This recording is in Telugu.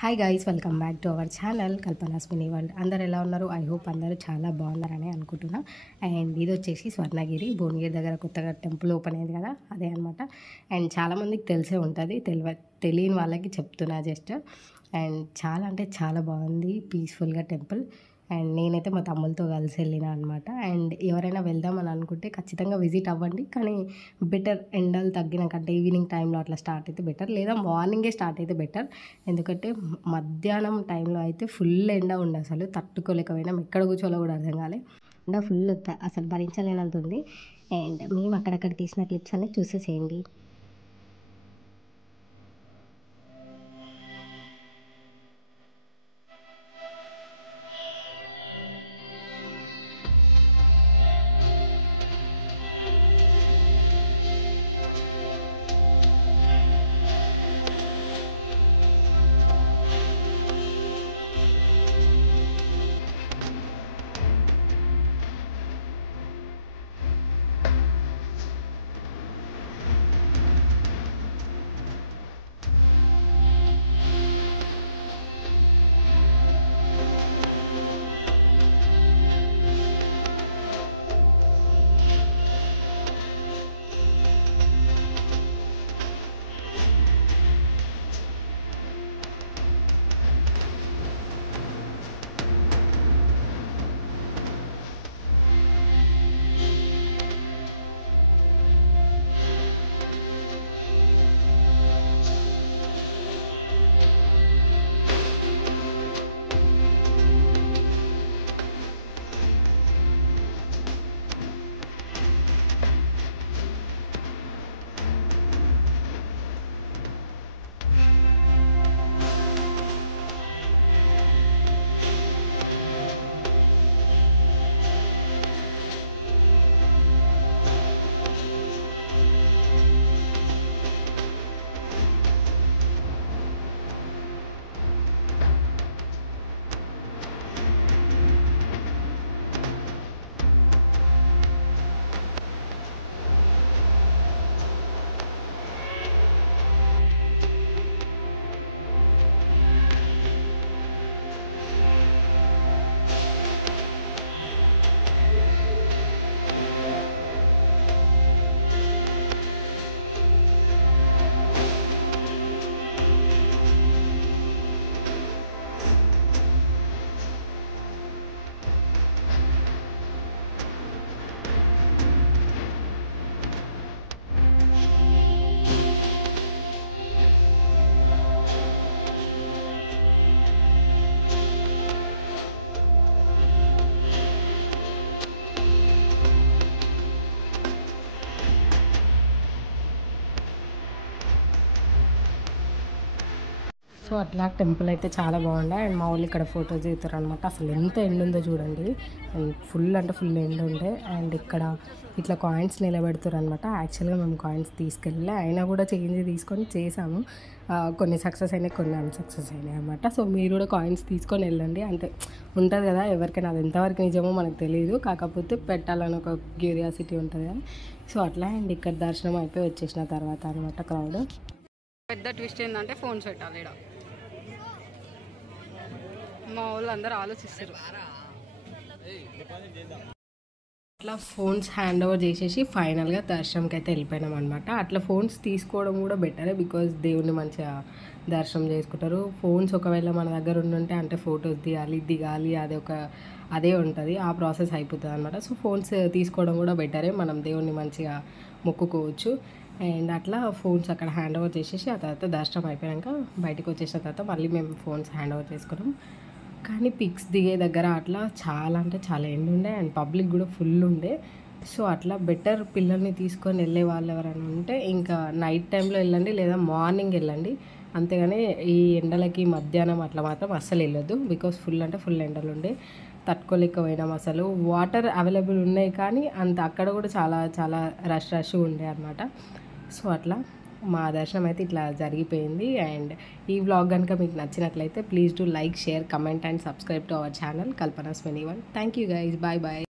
Hi guys, welcome back to our channel Kalpana's mini world. అందరు ఎలా ఉన్నారు? ఐ హోప్ అందరూ చాలా బాగున్నారని అనుకుంటున్నా. అండ్ ఇది వచ్చేసి స్వర్ణగిరి, భువనగిరి దగ్గర కొత్తగా టెంపుల్ ఓపెన్ అయింది కదా, అదే అనమాట. అండ్ చాలామందికి తెలిసే ఉంటుంది, తెలియని వాళ్ళకి చెప్తున్నా జస్ట్. అండ్ చాలా అంటే చాలా బాగుంది, పీస్ఫుల్గా టెంపుల్. అండ్ నేనైతే మా తమ్ములతో కలిసి వెళ్ళిన అనమాట. అండ్ ఎవరైనా వెళ్దామని అనుకుంటే ఖచ్చితంగా విజిట్ అవ్వండి. కానీ బెటర్ ఎండలు తగ్గినాక, అంటే ఈవినింగ్ టైంలో అట్లా స్టార్ట్ అయితే బెటర్, లేదా మార్నింగే స్టార్ట్ అయితే బెటర్. ఎందుకంటే మధ్యాహ్నం టైంలో అయితే ఫుల్ ఎండ ఉండే, అసలు తట్టుకోలేకపోయినాం. ఎక్కడ కూర్చోలో కూడా అర్థం కాలే. ఎండ ఫుల్ అసలు భరించలేనంత ఉంది. అండ్ మేము అక్కడక్కడ తీసిన క్లిప్స్ అన్నీ చూసేసేయండి. సో అట్లా టెంపుల్ అయితే చాలా బాగుండే. అండ్ మా వాళ్ళు ఇక్కడ ఫొటోస్ దిగుతారు అనమాట. అసలు ఎంత ఎండ ఉందో చూడండి, ఫుల్ అంటే ఫుల్ ఎండ ఉండే. అండ్ ఇక్కడ ఇట్లా కాయిన్స్ నిలబెడతారు అనమాట. యాక్చువల్గా మేము కాయిన్స్ తీసుకెళ్ళి అయినా కూడా చేంజ్ తీసుకొని చేసాము. కొన్ని సక్సెస్ అయినాయి, కొన్ని అన్సక్సెస్ అయినాయి అనమాట. సో మీరు కూడా కాయిన్స్ తీసుకొని వెళ్ళండి. అంటే ఉంటుంది కదా, ఎవరికైనా అది ఎంతవరకు నిజమో మనకు తెలియదు, కాకపోతే పెట్టాలని ఒక క్యూరియాసిటీ ఉంటుంది కదా. సో అట్లా. అండ్ ఇక్కడ దర్శనం అయిపోయి వచ్చేసిన తర్వాత అనమాట క్రౌడ్. పెద్ద ట్విస్ట్ ఏంటంటే ఫోన్స్ పెట్టాలి ఇక్కడ. మా వాళ్ళు అందరూ ఆలోచిస్తారు. అట్లా ఫోన్స్ హ్యాండ్ ఓవర్ చేసేసి ఫైనల్గా దర్శనంకి అయితే వెళ్ళిపోయినాం అనమాట. అట్లా ఫోన్స్ తీసుకోవడం కూడా బెటరే, బికాజ్ దేవుణ్ణి మంచిగా దర్శనం చేసుకుంటారు. ఫోన్స్ ఒకవేళ మన దగ్గర ఉండుంటే, అంటే ఫొటోస్ దిగాలి అదే ఉంటుంది, ఆ ప్రాసెస్ అయిపోతుంది అనమాట. సో ఫోన్స్ తీసుకోవడం కూడా బెటరే, మనం దేవుణ్ణి మంచిగా మొక్కుకోవచ్చు. అండ్ అట్లా ఫోన్స్ అక్కడ హ్యాండ్ ఓవర్ చేసేసి ఆ తర్వాత దర్శనం అయిపోయాక బయటకు వచ్చేసిన తర్వాత మళ్ళీ మేము ఫోన్స్ హ్యాండ్ ఓవర్ చేసుకున్నాం. కానీ పిక్స్ దిగే దగ్గర అట్లా చాలా అంటే చాలా ఎండ ఉండే. అండ్ పబ్లిక్ కూడా ఫుల్ ఉండే. సో అట్లా బెటర్ పిల్లల్ని తీసుకొని వెళ్ళే వాళ్ళు ఎవరైనా ఉంటే ఇంకా నైట్ టైంలో వెళ్ళండి, లేదా మార్నింగ్ వెళ్ళండి. అంతేగాని ఈ ఎండలకి మధ్యాహ్నం అట్లా మాత్రం అస్సలు వెళ్ళొద్దు, బికాస్ ఫుల్ అంటే ఫుల్ ఎండలు ఉండే, తట్టుకోలేకపోయినాం అసలు. వాటర్ అవైలబుల్ ఉన్నాయి కానీ అంత అక్కడ కూడా చాలా చాలా రష్ ఉండే అనమాట. సో అట్లా మా దర్శనం అయితే ఇట్లా జరిగిపోయింది. అండ్ ఈ వ్లాగ్ కనుక మీకు నచ్చినట్లయితే please do like, share, comment and subscribe to our channel Kalpana's mini world. Thank you guys, bye bye.